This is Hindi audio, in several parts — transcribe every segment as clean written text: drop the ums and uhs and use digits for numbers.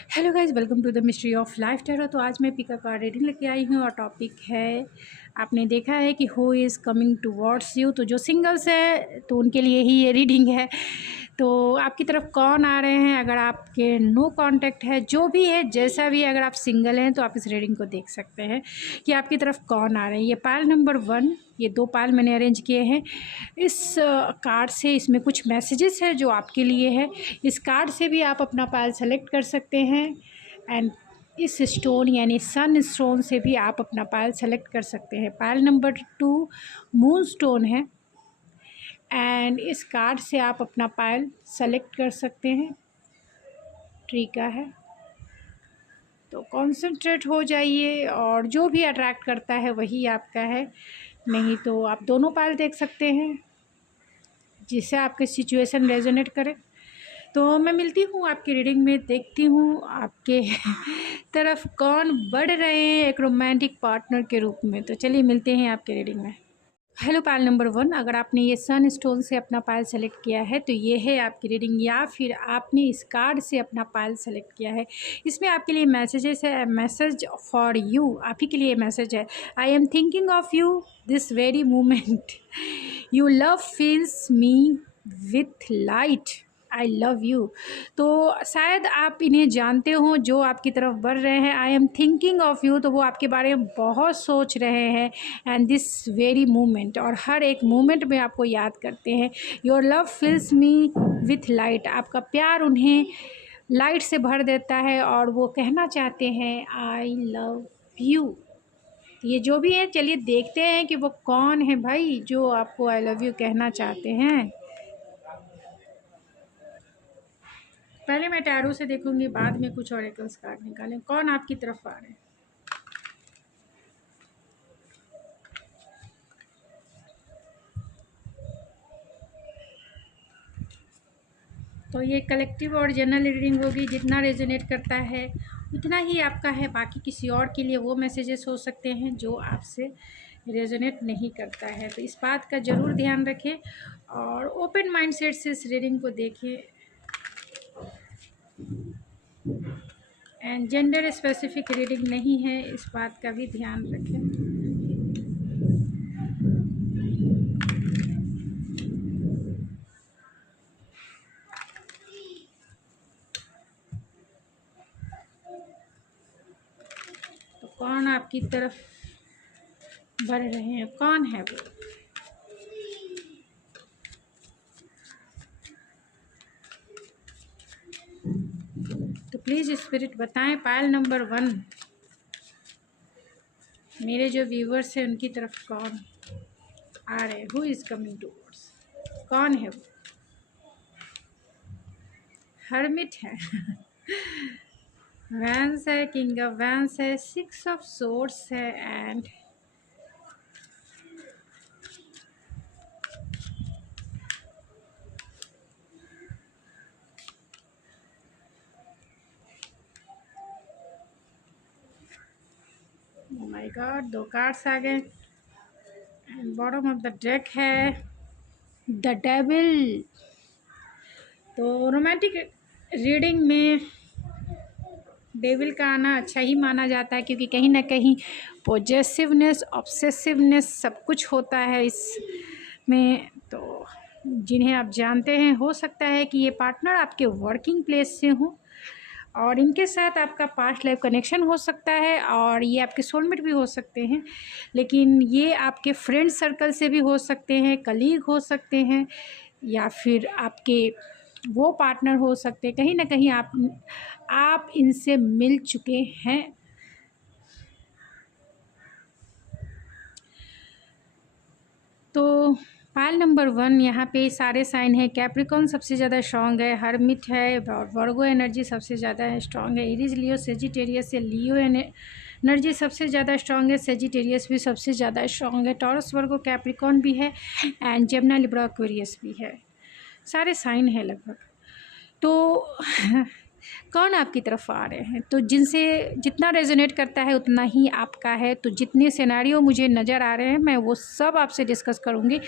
Hello guys, welcome to the mystery of life tarot. तो आज मैं पिकअप कार्ड रीडिंग लेके आई हूँ और टॉपिक है, आपने देखा है कि who is coming towards you. तो जो सिंगल्स है तो उनके लिए ही ये रीडिंग है। तो आपकी तरफ कौन आ रहे हैं, अगर आपके नो कांटेक्ट है, जो भी है जैसा भी, अगर आप सिंगल हैं तो आप इस रीडिंग को देख सकते हैं कि आपकी तरफ कौन आ रहे हैं। ये पायल नंबर 1, ये 2 पायल मैंने अरेंज किए हैं। इस कार्ड से इसमें कुछ मैसेजेस है जो आपके लिए है। इस कार्ड से भी आप अपना पायल सेलेक्ट कर सकते हैं एंड इस स्टोन यानी सन स्टोन से भी आप अपना पायल सेलेक्ट कर सकते हैं। पायल नंबर 2 मून स्टोन है एंड इस कार्ड से आप अपना पायल सेलेक्ट कर सकते हैं। ट्री का है, तो कॉन्सेंट्रेट हो जाइए और जो भी अट्रैक्ट करता है वही आपका है। नहीं तो आप दोनों पायल देख सकते हैं जिससे आपके सिचुएशन रेजोनेट करे। तो मैं मिलती हूँ आपकी रीडिंग में, देखती हूँ आपके तरफ कौन बढ़ रहे हैं एक रोमांटिक पार्टनर के रूप में। तो चलिए मिलते हैं आपके रीडिंग में। हेलो पायल नंबर 1, अगर आपने ये सन स्टोन से अपना पायल सेलेक्ट किया है तो ये है आपकी रीडिंग, या फिर आपने इस कार्ड से अपना पायल सेलेक्ट किया है। इसमें आपके लिए मैसेजेस है, मैसेज फॉर यू, आप ही के लिए मैसेज है। I am thinking of you this very moment, you love feels me with light, I love you. तो शायद आप इन्हें जानते हो जो आपकी तरफ बढ़ रहे हैं। I am thinking of you, तो वो आपके बारे में बहुत सोच रहे हैं एंड दिस वेरी मोमेंट, और हर एक मोमेंट में आपको याद करते हैं। Your love fills me with light, आपका प्यार उन्हें लाइट से भर देता है और वो कहना चाहते हैं आई लव यू। ये जो भी है, चलिए देखते हैं कि वो कौन है भाई जो आपको आई लव यू कहना चाहते हैं। पहले मैं टैरो से देखूंगी, बाद में कुछ ऑरेकल्स कार्ड निकालें। कौन आपकी तरफ आ रहे हैं? तो ये कलेक्टिव और जनरल रीडिंग होगी, जितना रेजोनेट करता है उतना ही आपका है। बाकी किसी और के लिए वो मैसेजेस हो सकते हैं जो आपसे रेजोनेट नहीं करता है। तो इस बात का ज़रूर ध्यान रखें और ओपन माइंडसेट से इस रीडिंग को देखें एंड जेंडर स्पेसिफिक रीडिंग नहीं है, इस बात का भी ध्यान रखें। तो कौन आपकी तरफ बढ़ रहे हैं, कौन है वो? तो प्लीज़ स्पिरिट बताएं पायल नंबर 1, मेरे जो व्यूवर्स हैं उनकी तरफ कौन आ रहे हैं? हु इज़ कमिंग टूवर्ड्स, कौन है वो? हर्मिट है वैंस है, किंग ऑफ वैंस है, 6 ऑफ सोर्ड्स है and oh my god, 2 cards आ गए and bottom of the deck है द डेविल। तो रोमांटिक रीडिंग में डेविल का आना अच्छा ही माना जाता है, क्योंकि कहीं ना कहीं पॉजेसिवनेस, ऑब्सेसिवनेस सब कुछ होता है इसमें। तो जिन्हें आप जानते हैं, हो सकता है कि ये पार्टनर आपके वर्किंग प्लेस से हो और इनके साथ आपका पास्ट लाइफ कनेक्शन हो सकता है और ये आपके सोलमेट भी हो सकते हैं। लेकिन ये आपके फ्रेंड सर्कल से भी हो सकते हैं, कलीग हो सकते हैं, या फिर आपके वो पार्टनर हो सकते हैं। कहीं ना कहीं आप इनसे मिल चुके हैं। तो पायल नंबर 1, यहाँ पे सारे साइन है। कैप्रिकॉन सबसे ज़्यादा स्ट्रॉन्ग है, हर्मिट है और वर्गो एनर्जी सबसे ज़्यादा स्ट्रॉन्ग है। एरीज, लियो, सेजिटेरियस या लियो एनर्जी सबसे ज़्यादा स्ट्रॉन्ग है। सेजिटेरियस भी सबसे ज़्यादा स्ट्रॉन्ग है। टॉरस, वर्गो, कैप्रिकॉन भी है एंड जेमिनी, लिब्रा, एक्वेरियस भी है। सारे साइन है लगभग। तो कौन आपकी तरफ आ रहे हैं। तो जिनसे जितना रेजोनेट करता है उतना ही आपका है। तो जितने सिनेरियो मुझे नज़र आ रहे हैं मैं वो सब आपसे डिस्कस करूँगी,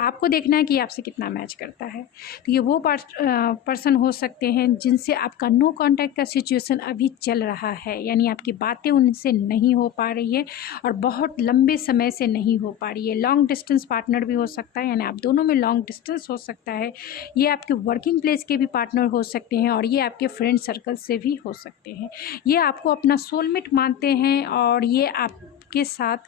आपको देखना है कि आपसे कितना मैच करता है। तो ये वो पर्सन हो सकते हैं जिनसे आपका नो कांटेक्ट का सिचुएशन अभी चल रहा है, यानी आपकी बातें उनसे नहीं हो पा रही है और बहुत लंबे समय से नहीं हो पा रही है। लॉन्ग डिस्टेंस पार्टनर भी हो सकता है, यानी आप दोनों में लॉन्ग डिस्टेंस हो सकता है। ये आपके वर्किंग प्लेस के भी पार्टनर हो सकते हैं और ये आपके फ्रेंड सर्कल से भी हो सकते हैं। ये आपको अपना सोलमेट मानते हैं और ये आपके साथ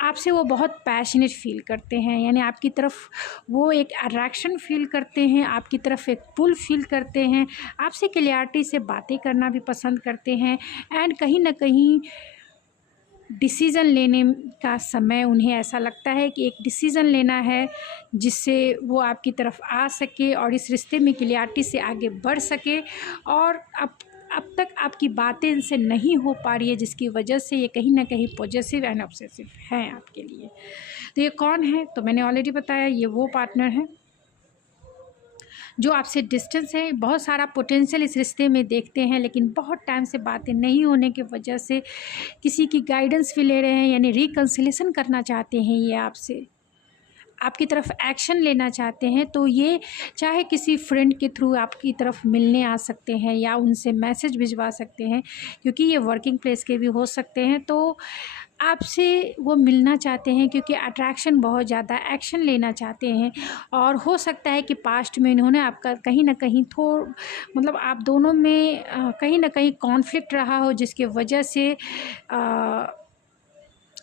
आपसे वो बहुत पैशनेट फील करते हैं, यानी आपकी तरफ वो एक अट्रैक्शन फील करते हैं, आपकी तरफ एक पुल फील करते हैं, आपसे क्लियरिटी से बातें करना भी पसंद करते हैं एंड कहीं ना कहीं डिसीज़न लेने का समय उन्हें ऐसा लगता है कि एक डिसीज़न लेना है जिससे वो आपकी तरफ आ सके और इस रिश्ते में क्लियरिटी से आगे बढ़ सके। और अब तक आपकी बातें इनसे नहीं हो पा रही है जिसकी वजह से ये कहीं ना कहीं पॉजिटिव एंड ऑब्सेसिव हैं आपके लिए। तो ये कौन है, तो मैंने ऑलरेडी बताया, ये वो पार्टनर है जो आपसे डिस्टेंस है। बहुत सारा पोटेंशियल इस रिश्ते में देखते हैं लेकिन बहुत टाइम से बातें नहीं होने की वजह से किसी की गाइडेंस भी ले रहे हैं, यानी रिकन्सिलेशन करना चाहते हैं। ये आपसे आपकी तरफ एक्शन लेना चाहते हैं। तो ये चाहे किसी फ्रेंड के थ्रू आपकी तरफ मिलने आ सकते हैं या उनसे मैसेज भिजवा सकते हैं, क्योंकि ये वर्किंग प्लेस के भी हो सकते हैं। तो आपसे वो मिलना चाहते हैं क्योंकि अट्रैक्शन बहुत ज़्यादा, एक्शन लेना चाहते हैं। और हो सकता है कि पास्ट में इन्होंने आपका कहीं ना कहीं मतलब आप दोनों में कहीं ना कहीं कॉन्फ्लिक्ट रहा हो जिसके वजह से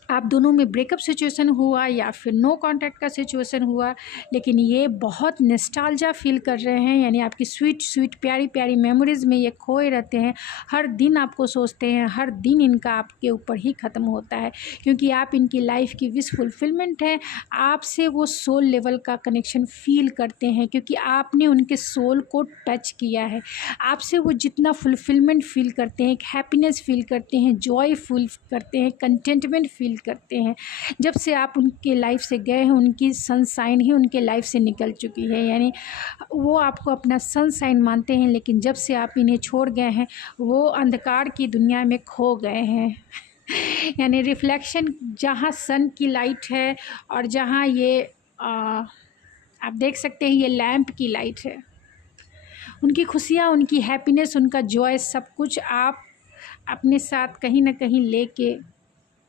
आप दोनों में ब्रेकअप सिचुएशन हुआ या फिर नो कांटेक्ट का सिचुएशन हुआ। लेकिन ये बहुत नॉस्टैल्जिया फील कर रहे हैं, यानी आपकी स्वीट स्वीट प्यारी प्यारी मेमोरीज़ में ये खोए रहते हैं। हर दिन आपको सोचते हैं, हर दिन इनका आपके ऊपर ही ख़त्म होता है क्योंकि आप इनकी लाइफ की विश फुलफिलमेंट है। आपसे वो सोल लेवल का कनेक्शन फील करते हैं क्योंकि आपने उनके सोल को टच किया है। आपसे वो जितना फुलफिलमेंट फील करते हैं, एक हैप्पीनेस फील करते हैं, जॉय फील करते हैं, कंटेंटमेंट फील करते हैं। जब से आप उनके लाइफ से गए हैं उनकी सनशाइन ही उनके लाइफ से निकल चुकी है, यानी वो आपको अपना सनशाइन मानते हैं। लेकिन जब से आप इन्हें छोड़ गए हैं वो अंधकार की दुनिया में खो गए हैं। यानी रिफ्लेक्शन जहाँ सन की लाइट है और जहाँ ये आप देख सकते हैं ये लैंप की लाइट है, उनकी खुशियाँ, उनकी हैप्पीनेस, उनका जॉय, सब कुछ आप अपने साथ कहीं ना कहीं लेके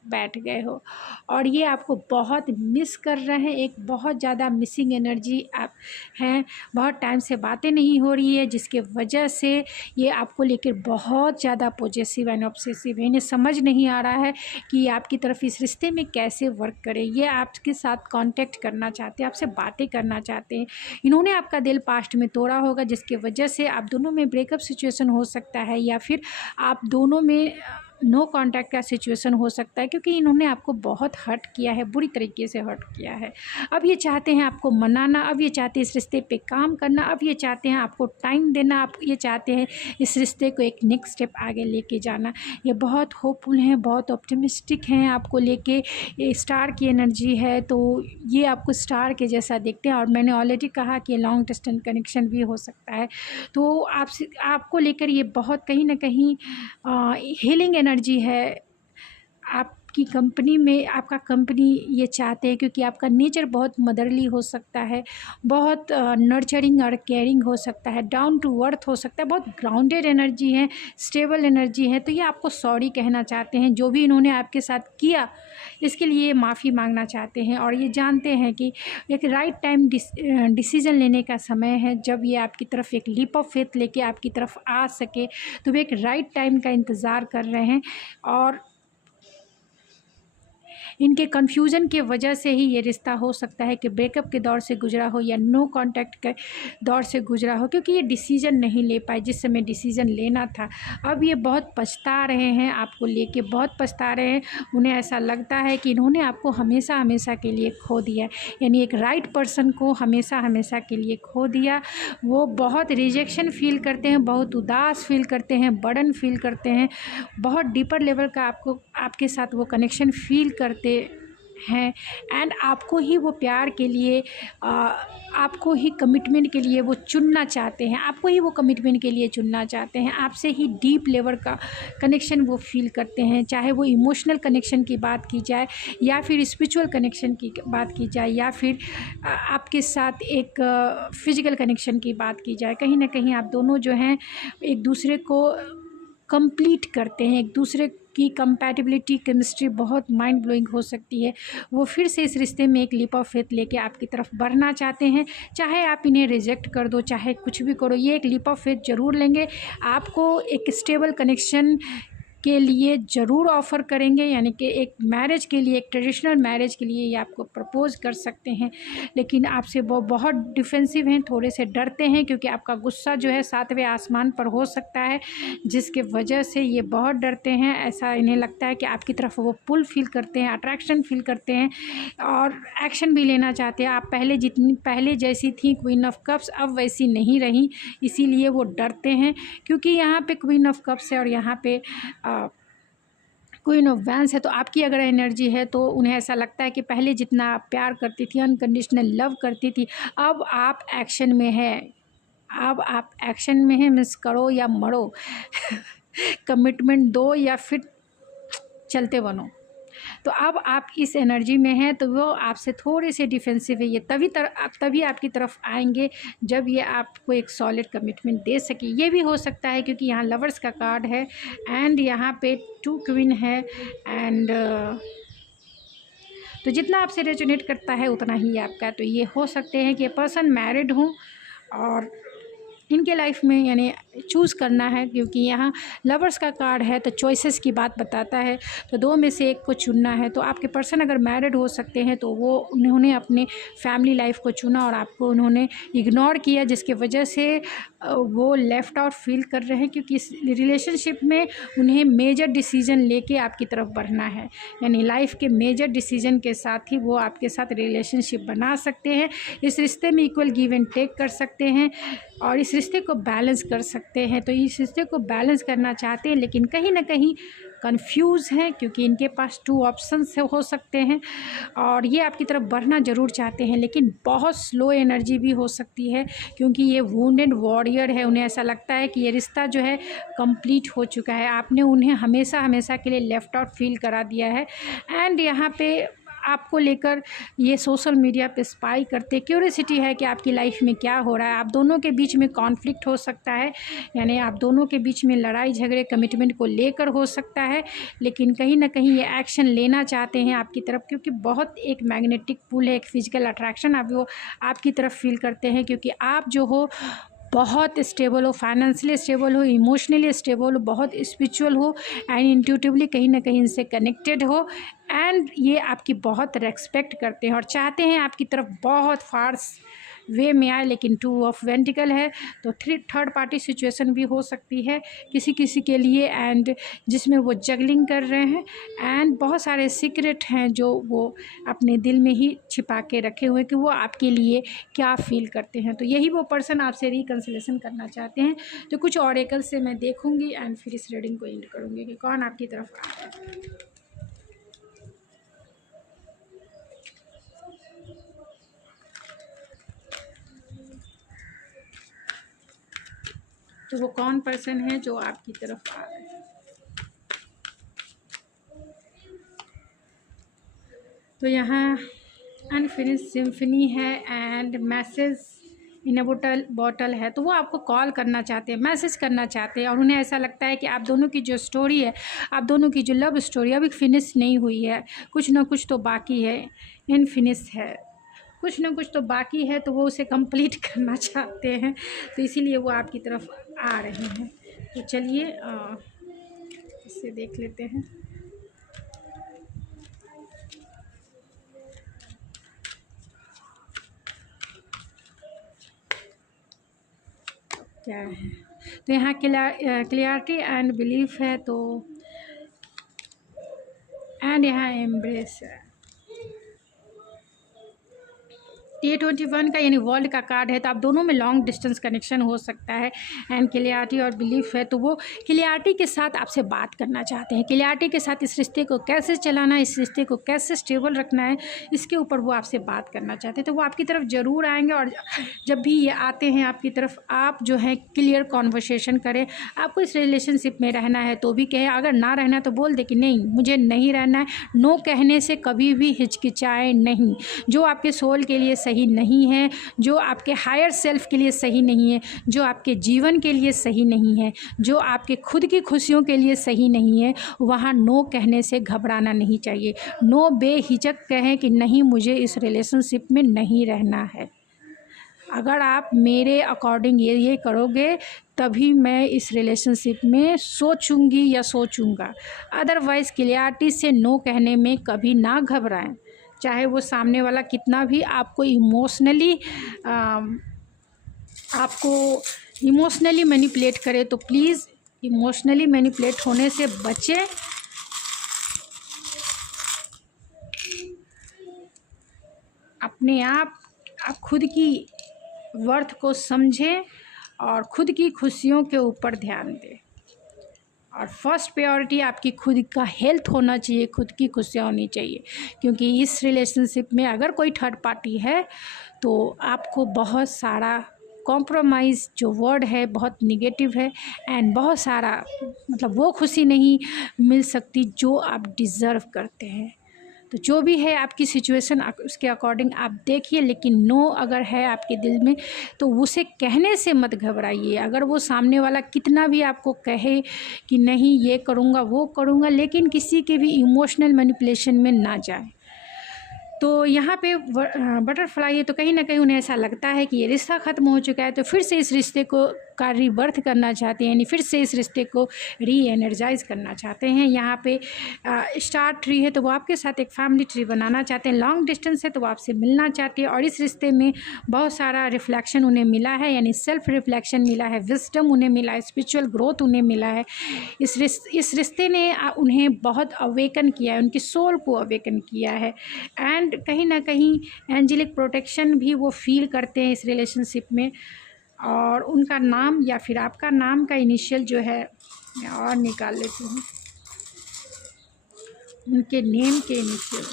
बैठ गए हो और ये आपको बहुत मिस कर रहे हैं। एक बहुत ज़्यादा मिसिंग एनर्जी आप हैं, बहुत टाइम से बातें नहीं हो रही है जिसके वजह से ये आपको लेकर बहुत ज़्यादा पॉजिटिव एंड ऑब्सेसिव है। इन्हें समझ नहीं आ रहा है कि आपकी तरफ इस रिश्ते में कैसे वर्क करे। ये आपके साथ कांटेक्ट करना चाहते हैं, आपसे बातें करना चाहते हैं। इन्होंने आपका दिल पास्ट में तोड़ा होगा जिसके वजह से आप दोनों में ब्रेकअप सिचुएशन हो सकता है या फिर आप दोनों में नो कांटेक्ट का सिचुएशन हो सकता है क्योंकि इन्होंने आपको बहुत हर्ट किया है, बुरी तरीके से हर्ट किया है। अब ये चाहते हैं आपको मनाना, अब ये चाहते हैं इस रिश्ते पे काम करना, अब ये चाहते हैं आपको टाइम देना, आप ये चाहते हैं इस रिश्ते को एक नेक्स्ट स्टेप आगे लेके जाना। ये बहुत होपफुल हैं, बहुत ऑप्टिमिस्टिक हैं आपको लेके। ये स्टार की एनर्जी है तो ये आपको स्टार के जैसा देखते हैं। और मैंने ऑलरेडी कहा कि लॉन्ग डिस्टेंस कनेक्शन भी हो सकता है। तो आपको लेकर ये बहुत कहीं ना कहीं हीलिंग एनर्जी है। आपकी कंपनी में आपका कंपनी ये चाहते हैं क्योंकि आपका नेचर बहुत मदरली हो सकता है, बहुत नर्चरिंग और केयरिंग हो सकता है, डाउन टू अर्थ हो सकता है, बहुत ग्राउंडेड एनर्जी है, स्टेबल एनर्जी है। तो ये आपको सॉरी कहना चाहते हैं, जो भी इन्होंने आपके साथ किया इसके लिए माफ़ी मांगना चाहते हैं। और ये जानते हैं कि एक राइट टाइम डिसीज़न लेने का समय है। जब ये आपकी तरफ एक लीप ऑफ फेथ लेके आपकी तरफ आ सके तो वे एक राइट टाइम का इंतज़ार कर रहे हैं। और इनके कन्फ्यूज़न के वजह से ही ये रिश्ता हो सकता है कि ब्रेकअप के दौर से गुजरा हो या नो कांटेक्ट के दौर से गुजरा हो, क्योंकि ये डिसीज़न नहीं ले पाए जिस समय डिसीज़न लेना था। अब ये बहुत पछता रहे हैं, आपको लेके बहुत पछता रहे हैं। उन्हें ऐसा लगता है कि इन्होंने आपको हमेशा हमेशा के लिए खो दिया, यानी एक राइट पर्सन को हमेशा हमेशा के लिए खो दिया। वो बहुत रिजेक्शन फील करते हैं, बहुत उदास फील करते हैं, बर्डन फील करते हैं, बहुत डीपर लेवल का आपके साथ वो कनेक्शन फील करते हैं एंड आपको ही वो प्यार के लिए आपको ही कमिटमेंट के लिए वो चुनना चाहते हैं, आपको ही वो कमिटमेंट के लिए चुनना चाहते हैं, आपसे ही डीप लेवल का कनेक्शन वो फील करते हैं, चाहे वो इमोशनल कनेक्शन की बात की जाए या फिर स्पिरिचुअल कनेक्शन की बात की जाए या फिर आपके साथ एक फिजिकल कनेक्शन की बात की जाए। कहीं ना कहीं आप दोनों जो हैं एक दूसरे को कंप्लीट करते हैं, एक दूसरे की कंपैटिबिलिटी केमिस्ट्री बहुत माइंड ब्लोइंग हो सकती है। वो फिर से इस रिश्ते में एक लीप ऑफ फेथ लेके आपकी तरफ बढ़ना चाहते हैं, चाहे आप इन्हें रिजेक्ट कर दो, चाहे कुछ भी करो, ये एक लीप ऑफ फेथ ज़रूर लेंगे, आपको एक स्टेबल कनेक्शन के लिए ज़रूर ऑफ़र करेंगे, यानी कि एक मैरिज के लिए, एक ट्रेडिशनल मैरिज के लिए ये आपको प्रपोज़ कर सकते हैं। लेकिन आपसे वो बहुत डिफेंसिव हैं, थोड़े से डरते हैं, क्योंकि आपका गुस्सा जो है 7वें आसमान पर हो सकता है, जिसके वजह से ये बहुत डरते हैं। ऐसा इन्हें लगता है कि आपकी तरफ वो पुल फील करते हैं, अट्रैक्शन फील करते हैं और एक्शन भी लेना चाहते हैं। आप पहले जैसी थी क्वीन ऑफ कप्स, अब वैसी नहीं रही, इसीलिए वो डरते हैं। क्योंकि यहाँ पे क्वीन ऑफ कप्स है और यहाँ पे क्वीन ऑफ वैंस है, तो आपकी अगर एनर्जी है तो उन्हें ऐसा लगता है कि पहले जितना आप प्यार करती थी, अनकंडीशनल लव करती थी, अब आप एक्शन में है, अब आप एक्शन में है, मिस करो या मरो कमिटमेंट दो या फिर चलते बनो। तो अब आप इस एनर्जी में हैं, तो वो आपसे थोड़े से डिफेंसिव है। ये तभी आपकी तरफ आएंगे जब ये आपको एक सॉलिड कमिटमेंट दे सके। ये भी हो सकता है क्योंकि यहाँ लवर्स का कार्ड है एंड यहाँ पे 2 क्वीन है एंड तो जितना आपसे रेजोनेट करता है उतना ही आपका। तो ये हो सकते हैं कि ये पर्सन मैरिड हों और इनके लाइफ में यानी चूज़ करना है, क्योंकि यहाँ लवर्स का कार्ड है तो चॉइसेस की बात बताता है, तो 2 में से एक को चुनना है। तो आपके पर्सन अगर मैरिड हो सकते हैं तो वो उन्होंने अपने फैमिली लाइफ को चुना और आपको उन्होंने इग्नोर किया, जिसके वजह से वो लेफ़्ट आउट फील कर रहे हैं, क्योंकि इस रिलेशनशिप में उन्हें मेजर डिसीजन लेके आपकी तरफ बढ़ना है। यानी लाइफ के मेजर डिसीजन के साथ ही वो आपके साथ रिलेशनशिप बना सकते हैं, इस रिश्ते में इक्वल गिव एंड टेक कर सकते हैं और इस रिश्ते को बैलेंस कर सकते हैं। तो इस रिश्ते को बैलेंस करना चाहते हैं, लेकिन कहीं ना कहीं कंफ्यूज हैं, क्योंकि इनके पास 2 ऑप्शंस हो सकते हैं और ये आपकी तरफ बढ़ना ज़रूर चाहते हैं, लेकिन बहुत स्लो एनर्जी भी हो सकती है, क्योंकि ये वुंडेड वॉरियर है। उन्हें ऐसा लगता है कि ये रिश्ता जो है कंप्लीट हो चुका है, आपने उन्हें हमेशा हमेशा के लिए लेफ़्ट आउट फील करा दिया है एंड यहाँ पे आपको लेकर ये सोशल मीडिया पे स्पाई करते, क्यूरियोसिटी है कि आपकी लाइफ में क्या हो रहा है। आप दोनों के बीच में कॉन्फ्लिक्ट हो सकता है, यानी आप दोनों के बीच में लड़ाई झगड़े कमिटमेंट को लेकर हो सकता है, लेकिन कहीं ना कहीं ये एक्शन लेना चाहते हैं आपकी तरफ, क्योंकि बहुत एक मैग्नेटिक पुल है, एक फिजिकल अट्रैक्शन आप वो आपकी तरफ फील करते हैं, क्योंकि आप जो हो बहुत स्टेबल हो, फाइनेंशियली स्टेबल हो, इमोशनली स्टेबल हो, बहुत स्पिरिचुअल हो एंड इंट्यूटिवली कहीं ना कहीं इनसे कनेक्टेड हो एंड ये आपकी बहुत रेस्पेक्ट करते हैं और चाहते हैं आपकी तरफ बहुत फास्ट वे में आए। लेकिन 2 ऑफ वेंटिकल है तो थर्ड पार्टी सिचुएशन भी हो सकती है किसी किसी के लिए एंड जिसमें वो जगलिंग कर रहे हैं एंड बहुत सारे सीक्रेट हैं जो वो अपने दिल में ही छिपा के रखे हुए कि वो आपके लिए क्या फील करते हैं। तो यही वो पर्सन आपसे रिकन्सिलेशन करना चाहते हैं। तो कुछ ऑरेकल से मैं देखूंगी एंड फिर इस रीडिंग को एंड करूंगी कि कौन आपकी तरफ आ रहा है। तो वो कौन पर्सन है जो आपकी तरफ आ रहा है। तो यहाँ अनफिनिश्ड सिम्फनी है and message in a bottle है, तो वो आपको कॉल करना चाहते हैं, मैसेज करना चाहते हैं और उन्हें ऐसा लगता है कि आप दोनों की जो स्टोरी है, आप दोनों की जो लव स्टोरी अभी फिनिश नहीं हुई है, कुछ ना कुछ तो बाकी है, इनफिनिश है, कुछ ना कुछ तो बाकी है, तो वो उसे कंप्लीट करना चाहते हैं, तो इसीलिए वो आपकी तरफ आ रहे हैं। तो चलिए इससे देख लेते हैं। क्या है, तो यहाँ क्लियरिटी एंड बिलीफ है, तो एंड यहाँ एम्ब्रेस है। A21 का यानी वर्ल्ड का कार्ड है, तो आप दोनों में लॉन्ग डिस्टेंस कनेक्शन हो सकता है। एंड क्लियरिटी और बिलीफ है, तो वो क्लियरिटी के साथ आपसे बात करना चाहते हैं। क्लियरिटी के साथ इस रिश्ते को कैसे चलाना है, इस रिश्ते को कैसे स्टेबल रखना है, इसके ऊपर वो आपसे बात करना चाहते हैं। तो वो आपकी तरफ ज़रूर आएंगे, और जब भी ये आते हैं आपकी तरफ, आप जो है क्लियर कॉन्वर्सेशन करें। आपको इस रिलेशनशिप में रहना है तो भी कहें, अगर ना रहना है तो बोल दे कि नहीं मुझे नहीं रहना है। नो कहने से कभी भी हिचकिचाए नहीं। जो आपके सोल के लिए सही नहीं है, जो आपके हायर सेल्फ के लिए सही नहीं है, जो आपके जीवन के लिए सही नहीं है, जो आपके खुद की खुशियों के लिए सही नहीं है, वहाँ नो कहने से घबराना नहीं चाहिए। नो बेहिचक कहें कि नहीं मुझे इस रिलेशनशिप में नहीं रहना है। अगर आप मेरे अकॉर्डिंग ये करोगे तभी मैं इस रिलेशनशिप में सोचूंगी या सोचूंगा। अदरवाइज़ क्लियरिटी से नो कहने में कभी ना घबराएं। चाहे वो सामने वाला कितना भी आपको इमोशनली मैनिपुलेट करे, तो प्लीज़ इमोशनली मैनिपुलेट होने से बचें। अपने आप खुद की वर्थ को समझें और खुद की खुशियों के ऊपर ध्यान दें। और फर्स्ट प्रायोरिटी आपकी खुद का हेल्थ होना चाहिए, खुद की खुशियाँ होनी चाहिए। क्योंकि इस रिलेशनशिप में अगर कोई थर्ड पार्टी है तो आपको बहुत सारा कॉम्प्रोमाइज़ जो वर्ड है बहुत निगेटिव है, एंड बहुत सारा मतलब वो खुशी नहीं मिल सकती जो आप डिज़र्व करते हैं। तो जो भी है आपकी सिचुएशन उसके अकॉर्डिंग आप देखिए, लेकिन नो अगर है आपके दिल में तो उसे कहने से मत घबराइए। अगर वो सामने वाला कितना भी आपको कहे कि नहीं ये करूँगा वो करूँगा, लेकिन किसी के भी इमोशनल मैनिपुलेशन में ना जाए। तो यहाँ पे बटरफ्लाई है, तो कहीं ना कहीं उन्हें ऐसा लगता है कि ये रिश्ता ख़त्म हो चुका है, तो फिर से इस रिश्ते को का रीबर्थ करना चाहते हैं, यानी फिर से इस रिश्ते को री एनर्जाइज करना चाहते हैं। यहाँ पे स्टार ट्री है, तो वो आपके साथ एक फैमिली ट्री बनाना चाहते हैं। लॉन्ग डिस्टेंस है, तो वो आपसे मिलना चाहते हैं, और इस रिश्ते में बहुत सारा रिफ्लेक्शन उन्हें मिला है, यानी सेल्फ रिफ्लेक्शन मिला है, विजडम उन्हें मिला है, स्पिरिचुअल ग्रोथ उन्हें मिला है। इस रिश्ते ने उन्हें बहुत अवेकन किया है, उनकी सोल को अवेकन किया है। एंड कहीं ना कहीं एंजेलिक प्रोटेक्शन भी वो फील करते हैं इस रिलेशनशिप में। और उनका नाम या फिर आपका नाम का इनिशियल जो है, मैं और निकाल लेती हूँ, उनके नेम के इनिशियल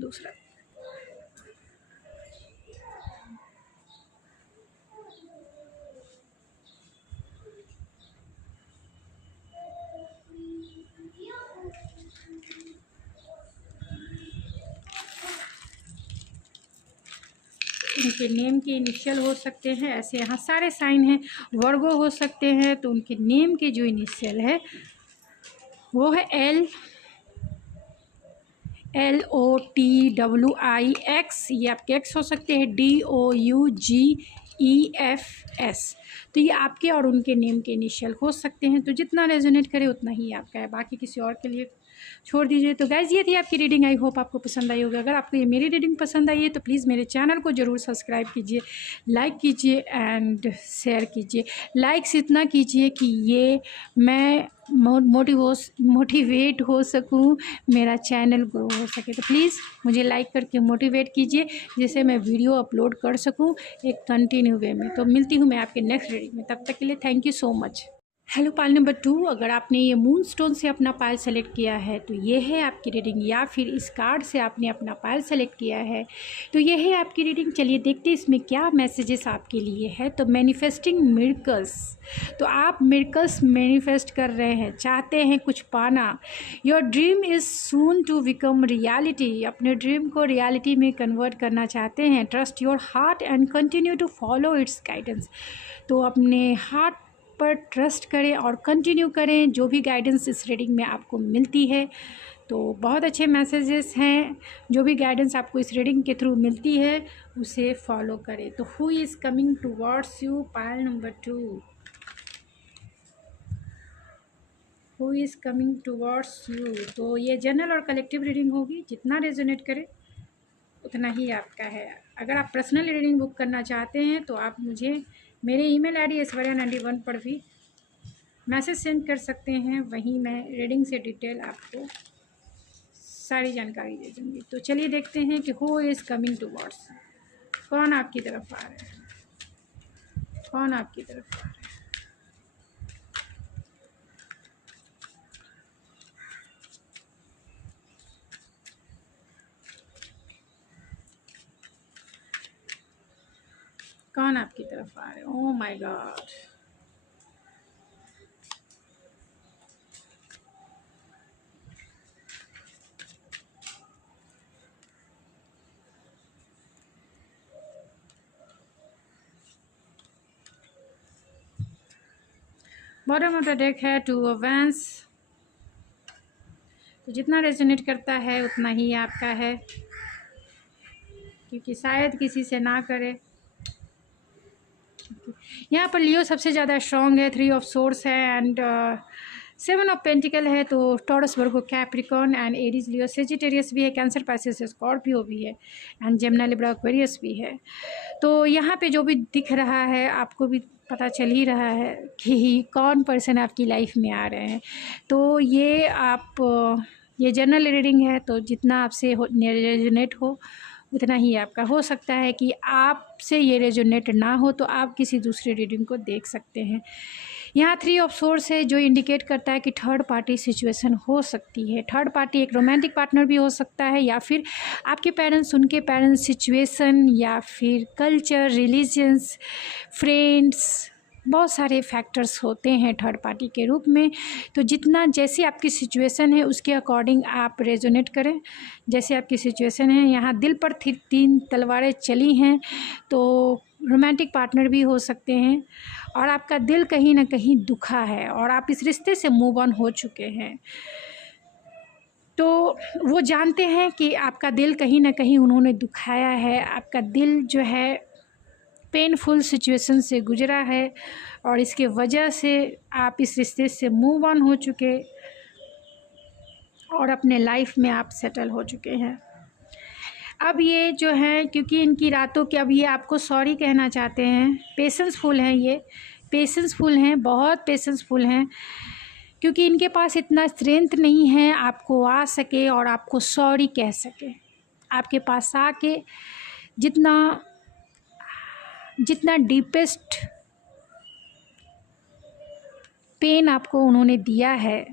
दूसरा उनके नेम के इनिशियल हो सकते हैं। ऐसे यहाँ सारे साइन हैं। वर्गो हो सकते हैं, तो उनके नेम के जो इनिशियल है वो है LOTWIX, ये आपके एक्स हो सकते हैं, DOUGEFS। तो ये आपके और उनके नेम के इनिशियल हो सकते हैं। तो जितना रेजोनेट करे उतना ही आपका है, बाकी किसी और के लिए छोड़ दीजिए। तो गाइज ये थी आपकी रीडिंग। आई होप आपको पसंद आई होगी। अगर आपको ये मेरी रीडिंग पसंद आई है तो प्लीज़ मेरे चैनल को ज़रूर सब्सक्राइब कीजिए, लाइक कीजिए एंड शेयर कीजिए। लाइक्स इतना कीजिए कि ये मैं मोटिवेट हो सकूं, मेरा चैनल ग्रो हो सके। तो प्लीज़ मुझे लाइक करके मोटिवेट कीजिए, जिससे मैं वीडियो अपलोड कर सकूं एक कंटिन्यू वे में। तो मिलती हूँ मैं आपके नेक्स्ट रीडिंग में, तब तक के लिए thank you so much. Hello pile number 2, अगर आपने ये मून स्टोन से अपना पायल सेलेक्ट किया है तो ये है आपकी रीडिंग, या फिर इस कार्ड से आपने अपना पायल सेलेक्ट किया है तो ये है आपकी रीडिंग। चलिए देखते हैं इसमें क्या मैसेजेस आपके लिए है। तो मैनिफेस्टिंग मिरेकल्स, तो आप मिरेकल्स मैनिफेस्ट कर रहे हैं, चाहते हैं कुछ पाना। Your dream is soon to become reality, अपने ड्रीम को रियलिटी में कन्वर्ट करना चाहते हैं। Trust your heart and continue to follow its guidance, तो अपने हार्ट पर ट्रस्ट करें और कंटिन्यू करें जो भी गाइडेंस इस रीडिंग में आपको मिलती है। तो बहुत अच्छे मैसेजेस हैं, जो भी गाइडेंस आपको इस रीडिंग के थ्रू मिलती है उसे फॉलो करें। तो who is coming towards you, pile number 2, who is coming towards you. तो ये जनरल और कलेक्टिव रीडिंग होगी, जितना रेजोनेट करे उतना ही आपका है। अगर आप पर्सनल रीडिंग बुक करना चाहते हैं तो आप मुझे मेरे ईमेल ID ऐश्वर्या91 पर भी मैसेज सेंड कर सकते हैं, वहीं मैं रीडिंग से डिटेल आपको सारी जानकारी दे दूँगी। तो चलिए देखते हैं कि हु इज़ कमिंग टुवर्ड्स, कौन आपकी तरफ आ रहा है, कौन आपकी तरफ आ रहा है। कौन आपकी तरफ आ रहे हैं। ओह my God, bottom of the deck है 2 ऑफ वैंड्स। तो जितना रेजोनेट करता है उतना ही आपका है, क्योंकि शायद किसी से ना करे। यहाँ पर लियो सबसे ज़्यादा स्ट्रॉन्ग है, 3 ऑफ सोर्स है एंड 7 ऑफ पेंटिकल है। तो taurus, Virgo, Capricorn and Aries, Leo, Sagittarius भी है, कैंसर, पाइसेस, स्कॉर्पियो भी है एंड जेमिनी, लिब्रा, एक्वेरियस भी है। तो यहाँ पे जो भी दिख रहा है आपको भी पता चल ही रहा है कि कौन पर्सन आपकी लाइफ में आ रहे हैं। तो ये जनरल रीडिंग है, तो जितना आपसे रेजोनेट हो उतना ही आपका। हो सकता है कि आपसे ये रेजोनेट ना हो तो आप किसी दूसरे रीडिंग को देख सकते हैं। यहाँ 3 ऑफ सोर्स है, जो इंडिकेट करता है कि थर्ड पार्टी सिचुएशन हो सकती है। थर्ड पार्टी एक रोमांटिक पार्टनर भी हो सकता है, या फिर आपके पेरेंट्स, उनके पेरेंट्स, सिचुएशन, या फिर कल्चर, रिलीजन्स, फ्रेंड्स, बहुत सारे फैक्टर्स होते हैं थर्ड पार्टी के रूप में। तो जितना जैसी आपकी सिचुएशन है उसके अकॉर्डिंग आप रेजोनेट करें। जैसे आपकी सिचुएशन है, यहाँ दिल पर 3 तलवारें चली हैं, तो रोमांटिक पार्टनर भी हो सकते हैं और आपका दिल कहीं ना कहीं दुखा है और आप इस रिश्ते से मूव ऑन हो चुके हैं। तो वो जानते हैं कि आपका दिल कहीं ना कहीं उन्होंने दुखाया है, आपका दिल जो है पेनफुल सिचुएशन से गुजरा है और इसके वजह से आप इस रिश्ते से मूव ऑन हो चुके और अपने लाइफ में आप सेटल हो चुके हैं। अब ये जो है, क्योंकि इनकी रातों के, अब ये आपको सॉरी कहना चाहते हैं। पेशेंसफुल हैं, ये पेशेंसफुल हैं, बहुत पेशेंसफुल हैं, क्योंकि इनके पास इतना स्ट्रेंथ नहीं है आपको आ सके और आपको सॉरी कह सके। आपके पास आके जितना डीपेस्ट पेन आपको उन्होंने दिया है,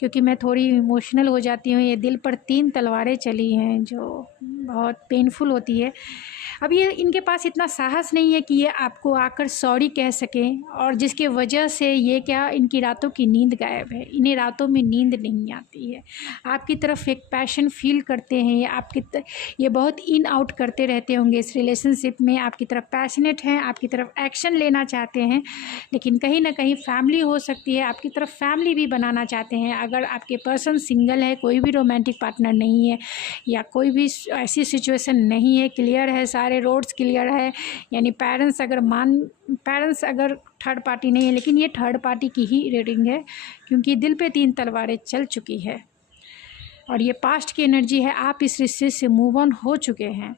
क्योंकि मैं थोड़ी इमोशनल हो जाती हूँ। ये दिल पर 3 तलवारें चली हैं जो बहुत पेनफुल होती है। अब ये इनके पास इतना साहस नहीं है कि ये आपको आकर सॉरी कह सकें, और जिसके वजह से ये क्या, इनकी रातों की नींद गायब है। इन्हें रातों में नींद नहीं आती है। आपकी तरफ एक पैशन फील करते हैं, ये बहुत इन आउट करते रहते होंगे इस रिलेशनशिप में। आपकी तरफ पैशनेट हैं, आपकी तरफ एक्शन लेना चाहते हैं, लेकिन कहीं ना कहीं फैमिली हो सकती है, आपकी तरफ फैमिली भी बनाना चाहते हैं। अगर आपके पर्सन सिंगल है, कोई भी रोमांटिक पार्टनर नहीं है या कोई भी ऐसी सिचुएशन नहीं है, क्लियर है, सारे रोड्स क्लियर है, यानी पेरेंट्स अगर थर्ड पार्टी नहीं है, लेकिन ये थर्ड पार्टी की ही रीडिंग है, क्योंकि दिल पे 3 तलवारें चल चुकी है और ये पास्ट की एनर्जी है। आप इस रिश्ते से मूव ऑन हो चुके हैं।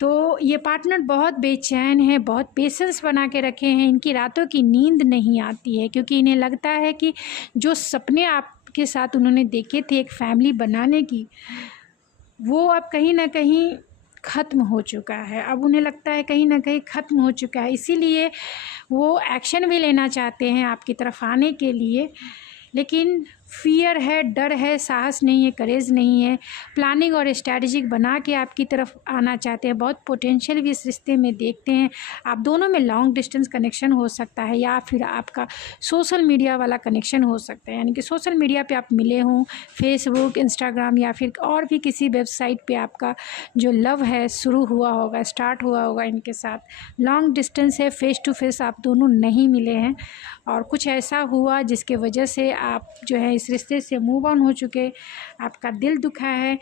तो ये पार्टनर बहुत बेचैन है, बहुत पेशेंस बना के रखे हैं। इनकी रातों की नींद नहीं आती है, क्योंकि इन्हें लगता है कि जो सपने आपके साथ उन्होंने देखे थे एक फैमिली बनाने की, वो अब कहीं ना कहीं ख़त्म हो चुका है। अब उन्हें लगता है कहीं ना कहीं ख़त्म हो चुका है, इसीलिए वो एक्शन भी लेना चाहते हैं आपकी तरफ आने के लिए, लेकिन फियर है, डर है, साहस नहीं है, करेज नहीं है। प्लानिंग और स्ट्रैटेजिक बना के आपकी तरफ आना चाहते हैं। बहुत पोटेंशियल भी इस रिश्ते में देखते हैं। आप दोनों में लॉन्ग डिस्टेंस कनेक्शन हो सकता है, या फिर आपका सोशल मीडिया वाला कनेक्शन हो सकता है, यानी कि सोशल मीडिया पे आप मिले हों, फेसबुक, इंस्टाग्राम या फिर और भी किसी वेबसाइट पे आपका जो लव है शुरू हुआ होगा, स्टार्ट हुआ होगा इनके साथ। लॉन्ग डिस्टेंस है, फेस टू फेस आप दोनों नहीं मिले हैं और कुछ ऐसा हुआ जिसके वजह से आप जो है इस रिश्ते से मूव ऑन हो चुके। आपका दिल दुखा है,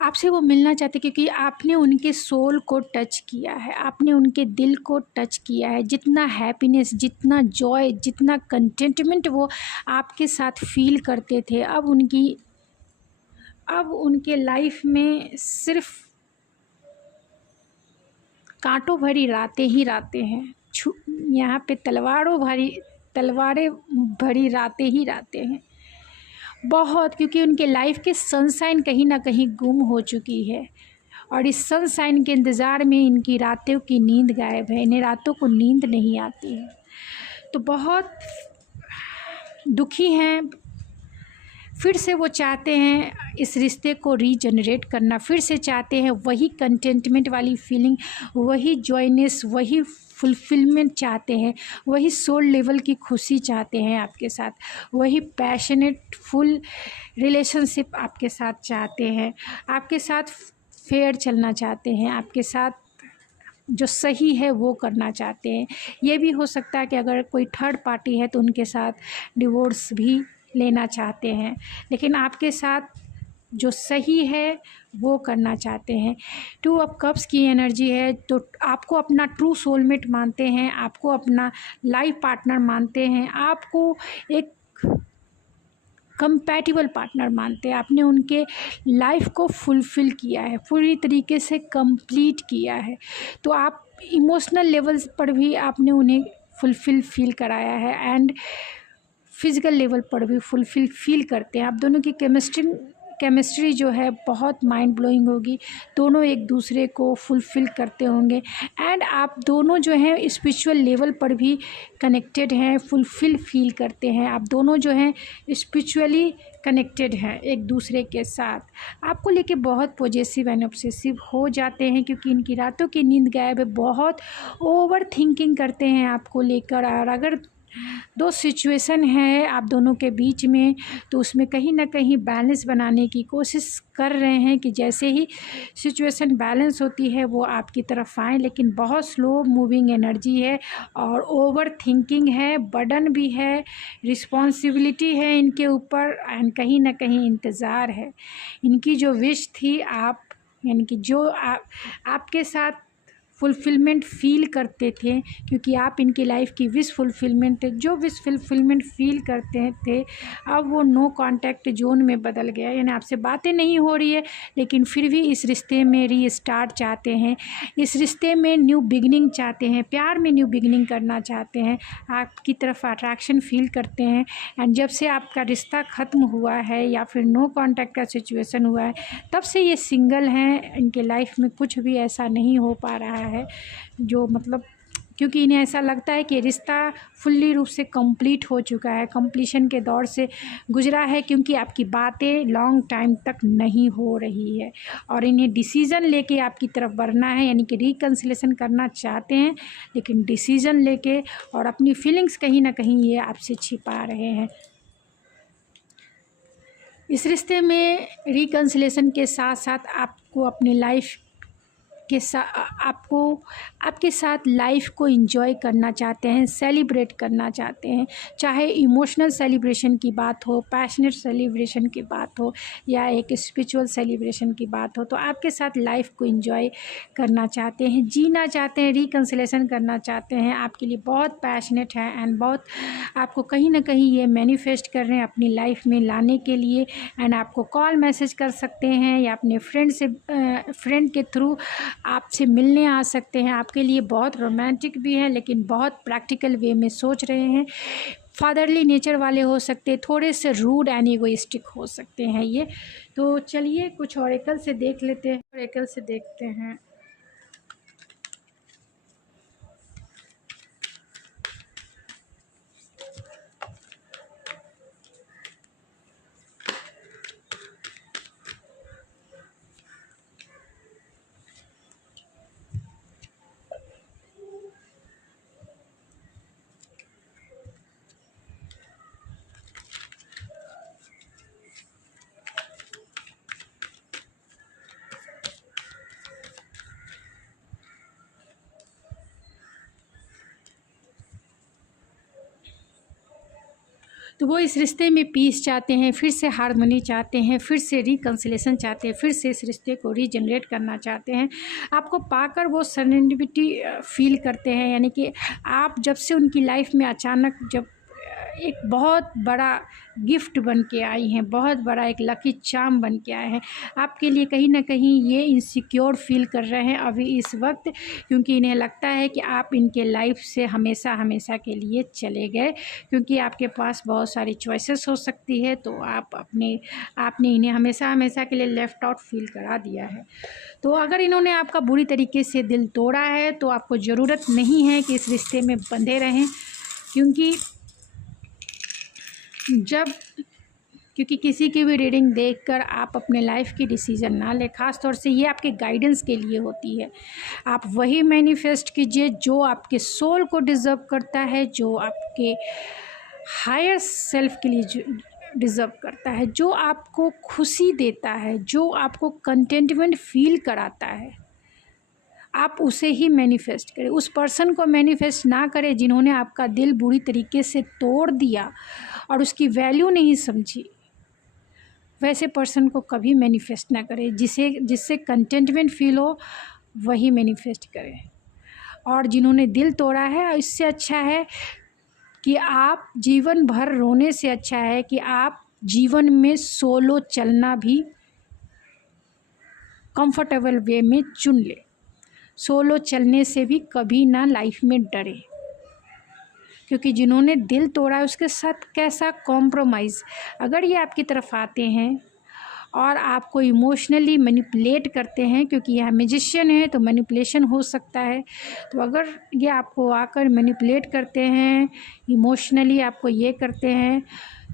आपसे वो मिलना चाहते, क्योंकि आपने उनके सोल को टच किया है, आपने उनके दिल को टच किया है। जितना हैप्पीनेस, जितना जॉय, जितना कंटेंटमेंट वो आपके साथ फील करते थे, अब उनके लाइफ में सिर्फ कांटों भरी रातें ही रातें हैं। यहाँ पे तलवारें भरी रातें ही रातें हैं। बहुत, क्योंकि उनके लाइफ के सनशाइन कहीं ना कहीं गुम हो चुकी है और इस सनशाइन के इंतज़ार में इनकी रातों की नींद गायब है, इन्हें रातों को नींद नहीं आती है। तो बहुत दुखी हैं। फिर से वो चाहते हैं इस रिश्ते को रीजनरेट करना, फिर से चाहते हैं वही कंटेंटमेंट वाली फीलिंग, वही जॉयनेस, वही फुलफिलमेंट चाहते हैं, वही सोल लेवल की खुशी चाहते हैं आपके साथ, वही पैशनेट फुल रिलेशनशिप आपके साथ चाहते हैं, आपके साथ फेयर चलना चाहते हैं, आपके साथ जो सही है वो करना चाहते हैं। ये भी हो सकता है कि अगर कोई थर्ड पार्टी है तो उनके साथ डिवोर्स भी लेना चाहते हैं, लेकिन आपके साथ जो सही है वो करना चाहते हैं। 2 ऑफ कप्स की एनर्जी है, तो आपको अपना ट्रू सोलमेट मानते हैं, आपको अपना लाइफ पार्टनर मानते हैं, आपको एक कंपैटिबल पार्टनर मानते हैं। आपने उनके लाइफ को फुलफ़िल किया है, पूरी तरीके से कंप्लीट किया है, तो आप इमोशनल लेवल्स पर भी आपने उन्हें फुलफ़िल कराया है एंड फिज़िकल लेवल पर भी फुलफ़िल फील करते हैं। आप दोनों की केमिस्ट्री जो है बहुत माइंड ब्लोइंग होगी, दोनों एक दूसरे को फुलफ़िल करते होंगे एंड आप दोनों जो हैं स्पिरिचुअल लेवल पर भी कनेक्टेड हैं, फुलफ़िल फील करते हैं। आप दोनों जो हैं स्पिरिचुअली कनेक्टेड हैं एक दूसरे के साथ। आपको लेके बहुत पॉजेसिव एंड ऑब्सेसिव हो जाते हैं, क्योंकि इनकी रातों की नींद गायब है, बहुत ओवर थिंकिंग करते हैं आपको लेकर। और अगर 2 सिचुएशन है आप दोनों के बीच में, तो उसमें कहीं ना कहीं बैलेंस बनाने की कोशिश कर रहे हैं कि जैसे ही सिचुएशन बैलेंस होती है वो आपकी तरफ आए, लेकिन बहुत स्लो मूविंग एनर्जी है और ओवर थिंकिंग है, बर्डन भी है, रिस्पॉन्सिबिलिटी है इनके ऊपर एंड कहीं ना कहीं इंतज़ार है। इनकी जो विश थी आप, यानी कि जो आपके साथ फुलफ़िलमेंट फ़ील करते थे, क्योंकि आप इनकी लाइफ की विश फुलफ़िलमेंट थे, जो विश फुलफ़िलमेंट फ़ील करते थे, अब वो नो कॉन्टैक्ट ज़ोन में बदल गया। यानी आपसे बातें नहीं हो रही है, लेकिन फिर भी इस रिश्ते में रीस्टार्ट चाहते हैं, इस रिश्ते में न्यू बिगिनिंग चाहते हैं, प्यार में न्यू बिगिनिंग करना चाहते हैं, आपकी तरफ अट्रैक्शन फ़ील करते हैं। एंड जब से आपका रिश्ता ख़त्म हुआ है या फिर नो कॉन्टैक्ट का सिचुएशन हुआ है, तब से ये सिंगल हैं। इनके लाइफ में कुछ भी ऐसा नहीं हो पा रहा है जो मतलब, क्योंकि इन्हें ऐसा लगता है कि रिश्ता फुल्ली रूप से कंप्लीट हो चुका है, कंप्लीशन के दौर से गुजरा है, क्योंकि आपकी बातें लॉन्ग टाइम तक नहीं हो रही है और इन्हें डिसीज़न लेके आपकी तरफ बढ़ना है, यानी कि रिकन्सिलेशन करना चाहते हैं, लेकिन डिसीज़न लेके, और अपनी फीलिंग्स कहीं ना कहीं ये आपसे छिपा रहे हैं। इस रिश्ते में रिकन्सिलेशन के साथ साथ आपको अपनी लाइफ के आपको आपके साथ लाइफ को एंजॉय करना चाहते हैं, सेलिब्रेट करना चाहते हैं, चाहे इमोशनल सेलिब्रेशन की बात हो, पैशनेट सेलिब्रेशन की बात हो या एक स्पिरिचुअल सेलिब्रेशन की बात हो, तो आपके साथ लाइफ को एंजॉय करना चाहते हैं, जीना चाहते हैं, रिकन्सिलेशन करना चाहते हैं, आपके लिए बहुत पैशनेट है एंड बहुत आपको कहीं ना कहीं ये मैनिफेस्ट कर रहे हैं अपनी लाइफ में लाने के लिए। एंड आपको कॉल मैसेज कर सकते हैं या अपने फ्रेंड के थ्रू आपसे मिलने आ सकते हैं। आपके लिए बहुत रोमांटिक भी है, लेकिन बहुत प्रैक्टिकल वे में सोच रहे हैं, फादरली नेचर वाले हो सकते हैं, थोड़े से रूड एंड ईगोइस्टिक हो सकते हैं ये। तो चलिए कुछ ऑरेकल से देख लेते हैं, ऑरेकल से देखते हैं। तो वो इस रिश्ते में पीस चाहते हैं, फिर से हारमोनी चाहते हैं, फिर से रिकन्सिलेशन चाहते हैं, फिर से इस रिश्ते को रीजनरेट करना चाहते हैं। आपको पाकर वो सेरेंडिपिटी फील करते हैं, यानी कि आप जब से उनकी लाइफ में अचानक जब एक बहुत बड़ा गिफ्ट बन के आई हैं, बहुत बड़ा एक लकी चार्म बन के आए हैं आपके लिए। कहीं ना कहीं ये इनसिक्योर फील कर रहे हैं अभी इस वक्त, क्योंकि इन्हें लगता है कि आप इनके लाइफ से हमेशा हमेशा के लिए चले गए, क्योंकि आपके पास बहुत सारी चॉइसेस हो सकती है, तो आपने इन्हें हमेशा हमेशा के लिए लेफ़्ट आउट फील करा दिया है। तो अगर इन्होंने आपका बुरी तरीके से दिल तोड़ा है तो आपको ज़रूरत नहीं है कि इस रिश्ते में बंधे रहें, क्योंकि किसी की भी रीडिंग देखकर आप अपने लाइफ की डिसीज़न ना लें। ख़ास तौर से ये आपके गाइडेंस के लिए होती है। आप वही मैनिफेस्ट कीजिए जो आपके सोल को डिज़र्व करता है, जो आपके हायर सेल्फ के लिए डिज़र्व करता है, जो आपको खुशी देता है, जो आपको कंटेंटमेंट फील कराता है। आप उसे ही मैनिफेस्ट करें, उस पर्सन को मैनिफेस्ट ना करें जिन्होंने आपका दिल बुरी तरीके से तोड़ दिया और उसकी वैल्यू नहीं समझी। वैसे पर्सन को कभी मैनिफेस्ट ना करें। जिससे कंटेंटमेंट फील हो वही मैनिफेस्ट करें। और जिन्होंने दिल तोड़ा है, इससे अच्छा है कि आप जीवन भर रोने से अच्छा है कि आप जीवन में सोलो चलना भी कंफर्टेबल वे में चुन ले। सोलो चलने से भी कभी ना लाइफ में डरे, क्योंकि जिन्होंने दिल तोड़ा है उसके साथ कैसा कॉम्प्रोमाइज़। अगर ये आपकी तरफ आते हैं और आपको इमोशनली मैनिपुलेट करते हैं, क्योंकि यह मैजिशियन है तो मैनिपुलेशन हो सकता है, तो अगर ये आपको आकर मैनिपुलेट करते हैं, इमोशनली आपको ये करते हैं,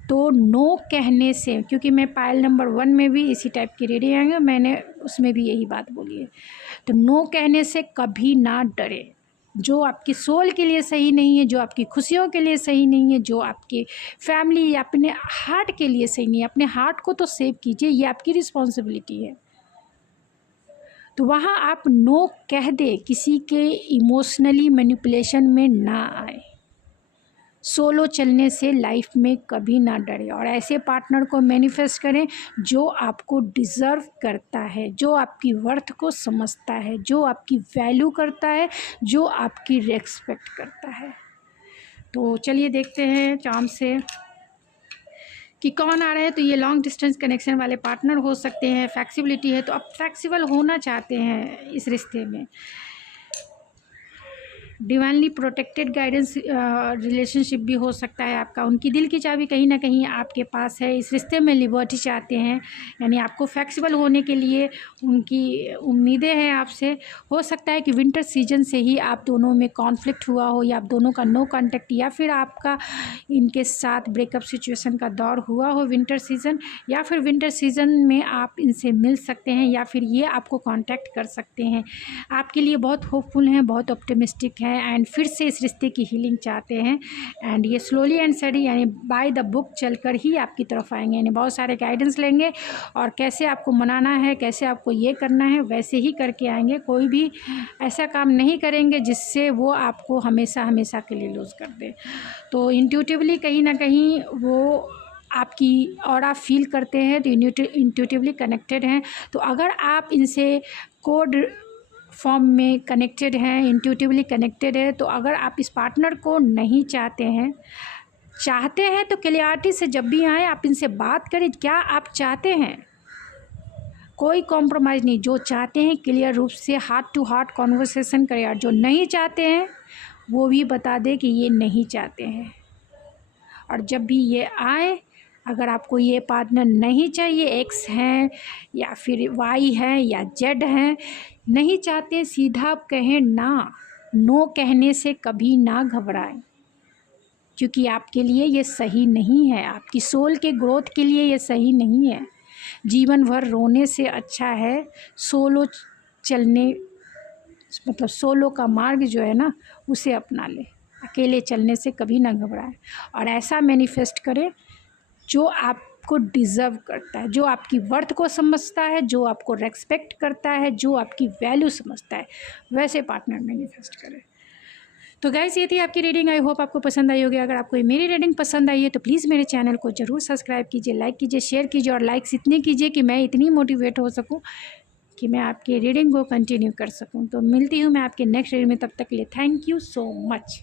तो नो कहने से, क्योंकि मैं पायल नंबर 1 में भी इसी टाइप की रीडिंग आएंगे, मैंने उसमें भी यही बात बोली है। तो नो कहने से कभी ना डरे। जो आपकी सोल के लिए सही नहीं है, जो आपकी खुशियों के लिए सही नहीं है, जो आपके फैमिली या अपने हार्ट के लिए सही नहीं है, अपने हार्ट को तो सेव कीजिए, ये आपकी रिस्पॉन्सिबिलिटी है। तो वहाँ आप नो कह दे, किसी के इमोशनली मैनिपुलेशन में ना आए। सोलो चलने से लाइफ में कभी ना डरे और ऐसे पार्टनर को मैनिफेस्ट करें जो आपको डिज़र्व करता है, जो आपकी वर्थ को समझता है, जो आपकी वैल्यू करता है, जो आपकी रेस्पेक्ट करता है। तो चलिए देखते हैं चार्म से कि कौन आ रहा है। तो ये लॉन्ग डिस्टेंस कनेक्शन वाले पार्टनर हो सकते हैं। फ्लेक्सिबिलिटी है, तो आप फ्लेक्सिबल होना चाहते हैं इस रिश्ते में। डिवाइनली प्रोटेक्टेड गाइडेंस रिलेशनशिप भी हो सकता है आपका। उनकी दिल की चाबी कहीं ना कहीं आपके पास है। इस रिश्ते में लिबर्टी चाहते हैं, यानी आपको फ्लेक्सिबल होने के लिए उनकी उम्मीदें हैं आपसे। हो सकता है कि विंटर सीजन से ही आप दोनों में कॉन्फ्लिक्ट हुआ हो, या आप दोनों का नो कॉन्टेक्ट, या फिर आपका इनके साथ ब्रेकअप सिचुएशन का दौर हुआ हो विंटर सीज़न, या फिर विंटर सीज़न में आप इनसे मिल सकते हैं, या फिर ये आपको कॉन्टैक्ट कर सकते हैं। आपके लिए बहुत होपफुल हैं, बहुत ऑप्टिमिस्टिक हैं, एंड फिर से इस रिश्ते की हीलिंग चाहते हैं। एंड ये स्लोली एंड स्टडी यानी बाय द बुक चलकर ही आपकी तरफ आएंगे, यानी बहुत सारे गाइडेंस लेंगे और कैसे आपको मनाना है, कैसे आपको ये करना है, वैसे ही करके आएंगे। कोई भी ऐसा काम नहीं करेंगे जिससे वो आपको हमेशा हमेशा के लिए लूज़ कर दे। तो इंट्यूटिवली कहीं ना कहीं वो आपकी और आप फील करते हैं, तो इंट्यूटिवली कनेक्टेड हैं। तो अगर आप इनसे कोड फॉर्म में कनेक्टेड हैं, इंट्यूटिवली कनेक्टेड है, तो अगर आप इस पार्टनर को नहीं चाहते हैं तो क्लियरिटी से जब भी आए आप इनसे बात करें, क्या आप चाहते हैं। कोई कॉम्प्रोमाइज़ नहीं, जो चाहते हैं क्लियर रूप से हार्ट टू हार्ट कॉन्वर्सेशन करें, और जो नहीं चाहते हैं वो भी बता दें कि ये नहीं चाहते हैं। और जब भी ये आए, अगर आपको ये पार्टनर नहीं चाहिए, एक्स हैं या फिर वाई है या जेड हैं, नहीं चाहते, सीधा आप कहें ना। नो कहने से कभी ना घबराएं, क्योंकि आपके लिए ये सही नहीं है, आपकी सोल के ग्रोथ के लिए ये सही नहीं है। जीवन भर रोने से अच्छा है सोलो चलने, मतलब सोलो का मार्ग जो है ना उसे अपना ले। अकेले चलने से कभी ना घबराएं और ऐसा मैनिफेस्ट करें जो आपको डिज़र्व करता है, जो आपकी वर्थ को समझता है, जो आपको रेस्पेक्ट करता है, जो आपकी वैल्यू समझता है, वैसे पार्टनर मैनिफेस्ट करें। तो गाइस, ये थी आपकी रीडिंग। आई होप आपको पसंद आई होगी। अगर आपको मेरी रीडिंग पसंद आई है तो प्लीज़ मेरे चैनल को ज़रूर सब्सक्राइब कीजिए, लाइक कीजिए, शेयर कीजिए, और लाइक्स इतने कीजिए कि मैं इतनी मोटिवेट हो सकूँ कि मैं आपकी रीडिंग को कंटिन्यू कर सकूँ। तो मिलती हूँ मैं आपके नेक्स्ट रीडिंग में, तब तक के लिए थैंक यू सो मच।